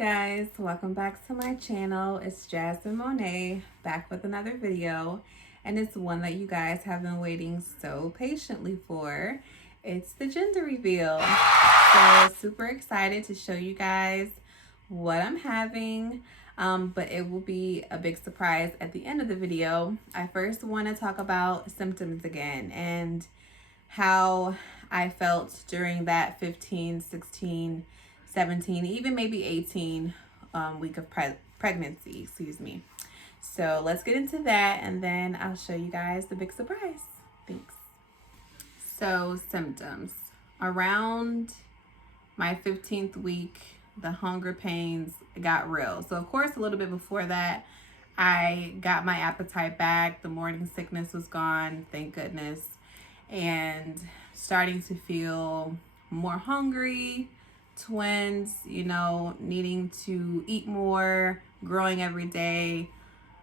Guys, welcome back to my channel. It's Jasmine Monet back with another video, and it's one that you guys have been waiting so patiently for. It's the gender reveal. So super excited to show you guys what I'm having, but it will be a big surprise at the end of the video. I first want to talk about symptoms again and how I felt during that 15, 16, 17, even maybe 18 week of pregnancy, excuse me. So let's get into that, and then I'll show you guys the big surprise. Thanks. So symptoms. Around my 15th week, the hunger pains got real. So of course, a little bit before that, I got my appetite back. The morning sickness was gone, thank goodness. And starting to feel more hungry, twins, needing to eat more, growing every day.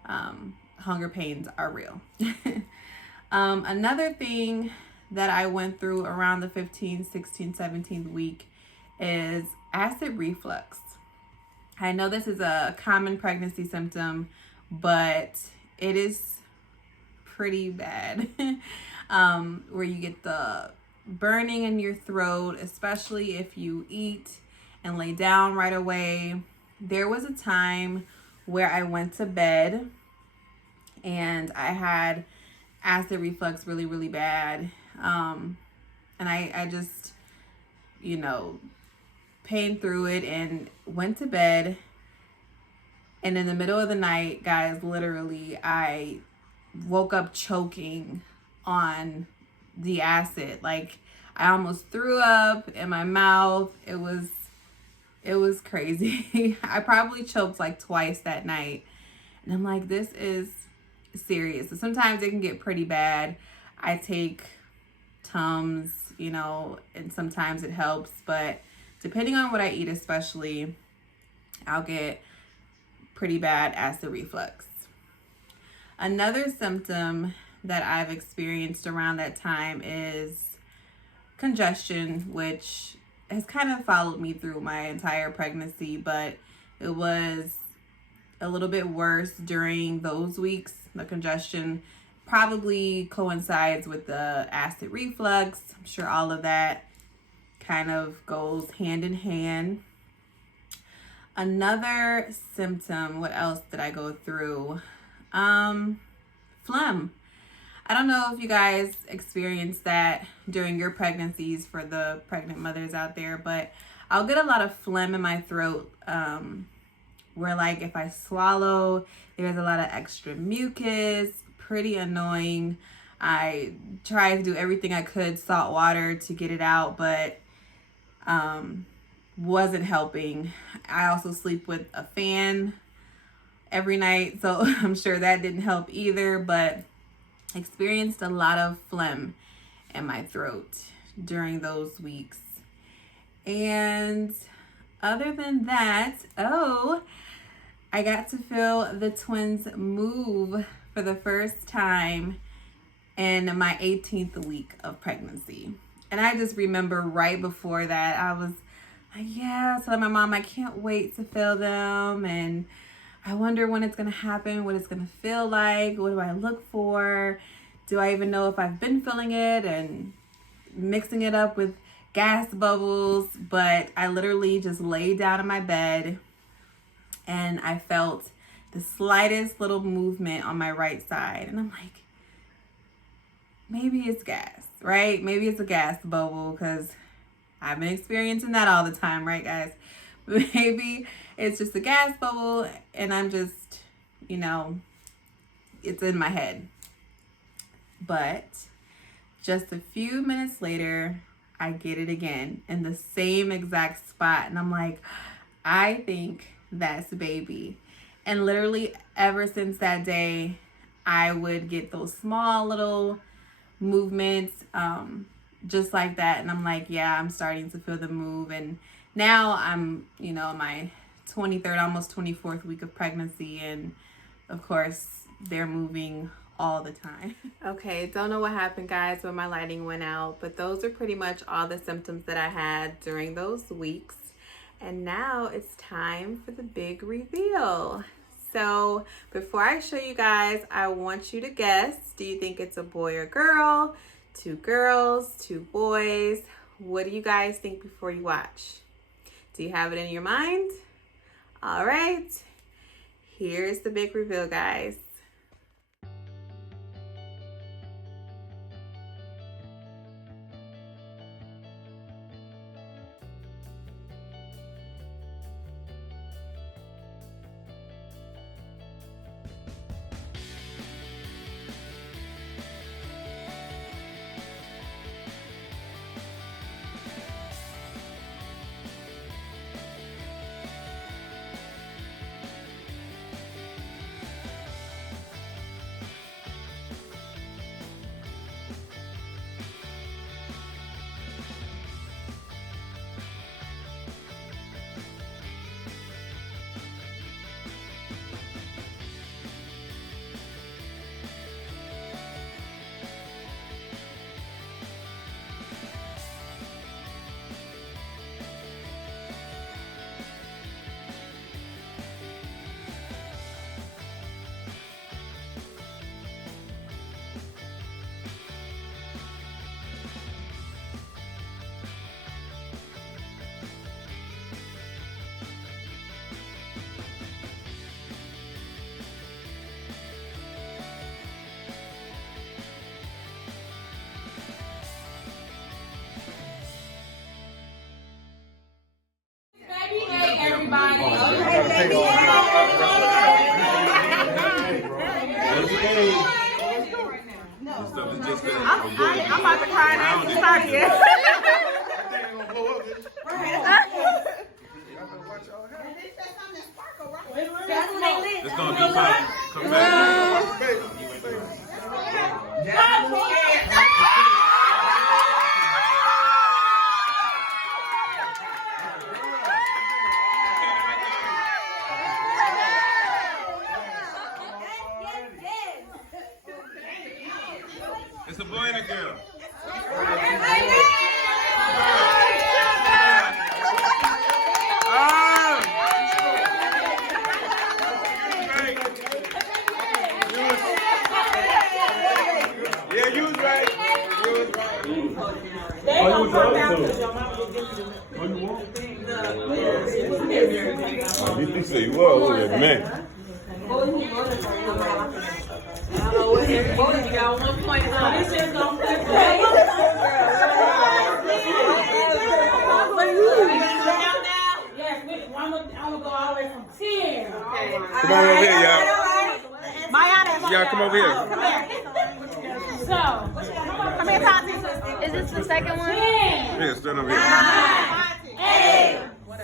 Hunger pains are real. Another thing that I went through around the 15th, 16th, 17th week is acid reflux. I know this is a common pregnancy symptom, but it is pretty bad. Where you get the burning in your throat, especially if you eat and lay down right away. There was a time where I went to bed and I had acid reflux really, really bad. And I just, pained through it and went to bed. And in the middle of the night, guys, literally, I woke up choking on the acid. Like, I almost threw up in my mouth. It was crazy. I probably choked like twice that night. And I'm like, this is serious. So sometimes it can get pretty bad. I take Tums, and sometimes it helps, but depending on what I eat, especially, I'll get pretty bad acid reflux. Another symptom that I've experienced around that time is congestion, which has kind of followed me through my entire pregnancy, but it was a little bit worse during those weeks. The congestion probably coincides with the acid reflux. I'm sure all of that kind of goes hand in hand. Another symptom, what else did I go through? Phlegm. I don't know if you guys experienced that during your pregnancies for the pregnant mothers out there, but I'll get a lot of phlegm in my throat, where like if I swallow, there's a lot of extra mucus, pretty annoying. I tried to do everything I could, salt water, to get it out, but wasn't helping. I also sleep with a fan every night, so I'm sure that didn't help either, but experienced a lot of phlegm in my throat during those weeks. And other than that, I got to feel the twins move for the first time in my 18th week of pregnancy. And I just remember right before that, I was like, yeah, telling my mom, I can't wait to feel them. And I wonder when it's going to happen, what it's going to feel like. What do I look for? Do I even know if I've been feeling it? And mixing it up with gas bubbles. But I literally just laid down in my bed and I felt the slightest little movement on my right side. And I'm like, maybe it's gas, right? Maybe it's a gas bubble, because I've been experiencing that all the time, right, guys? Maybe it's just a gas bubble and I'm just, it's in my head. But just a few minutes later, I get it again in the same exact spot. And I'm like, I think that's baby. And literally ever since that day, I would get those small little movements, just like that. And I'm like, yeah, I'm starting to feel the move. And now I'm, my 23rd, almost 24th week of pregnancy. And of course, they're moving all the time. Okay, don't know what happened, guys, when my lighting went out, but those are pretty much all the symptoms that I had during those weeks. And now it's time for the big reveal. So before I show you guys, I want you to guess, do you think it's a boy or girl? 2 girls, 2 boys? What do you guys think before you watch? Do you have it in your mind? All right, here's the big reveal, guys. Everybody. I'm about to cry now. It's not yet. It's gonna be fine. Come back. It's a boy and a girl. Yeah, you was right. You was right. Oh, you was right. You say you were, man. You got 1 point. This is gonna flip. Yes, I'm gonna go all the way from 10. Okay. Come on over here, y'all. Y'all come over here. So, come here, Tati. Is this the second one? 10. Yeah, stand over here. 9, 8,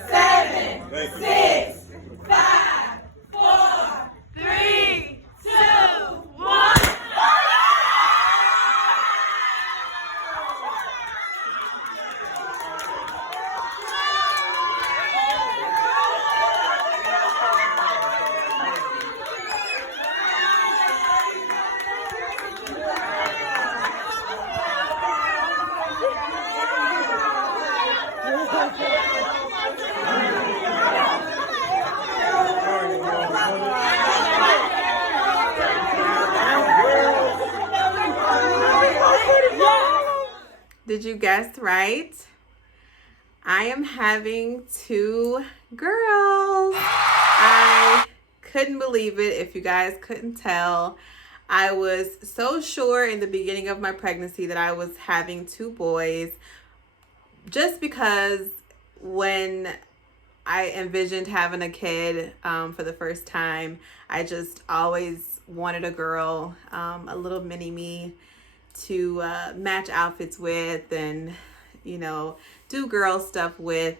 7, 6, 5, 4, 3, 2, 1. Did you guess right? I am having 2 girls. I couldn't believe it. If you guys couldn't tell, I was so sure in the beginning of my pregnancy that I was having 2 boys, just because when I envisioned having a kid for the first time, I just always wanted a girl, a little mini me to match outfits with and, you know, do girl stuff with.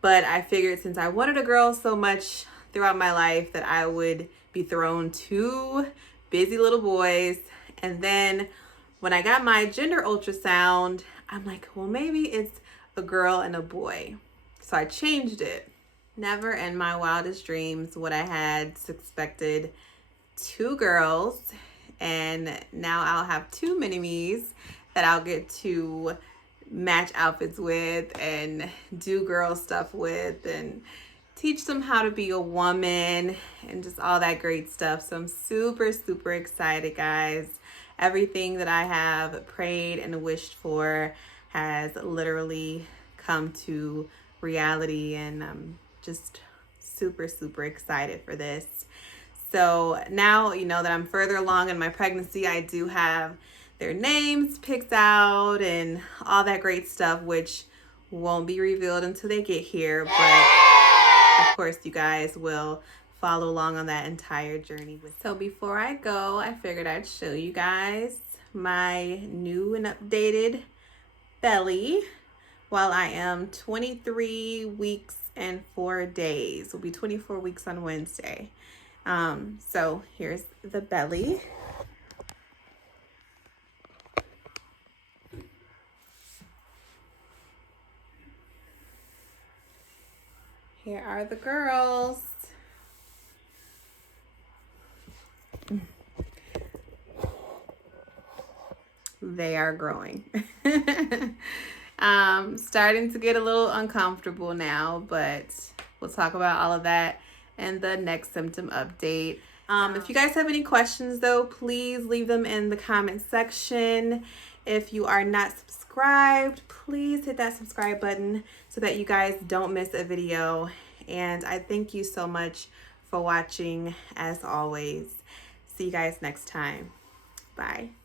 But I figured since I wanted a girl so much throughout my life that I would be thrown 2 busy little boys. And then when I got my gender ultrasound, I'm like, well, maybe it's a girl and a boy. So I changed it. Never in my wildest dreams would I had suspected 2 girls, and now I'll have 2 mini-me's that I'll get to match outfits with and do girl stuff with and teach them how to be a woman and just all that great stuff. So I'm super, super excited, guys. Everything that I have prayed and wished for has literally come to reality, and I'm just super, super excited for this. So now, you know that I'm further along in my pregnancy, I do have their names picked out and all that great stuff, which won't be revealed until they get here. But of course, you guys will follow along on that entire journey. So before I go, I figured I'd show you guys my new and updated belly while I am 23 weeks and 4 days. Will be 24 weeks on Wednesday. So here's the belly. Here are the girls. They are growing. Starting to get a little uncomfortable now, but we'll talk about all of that in the next symptom update. If you guys have any questions though, please leave them in the comment section. If you are not subscribed, please hit that subscribe button so that you guys don't miss a video. And I thank you so much for watching as always. See you guys next time. Bye.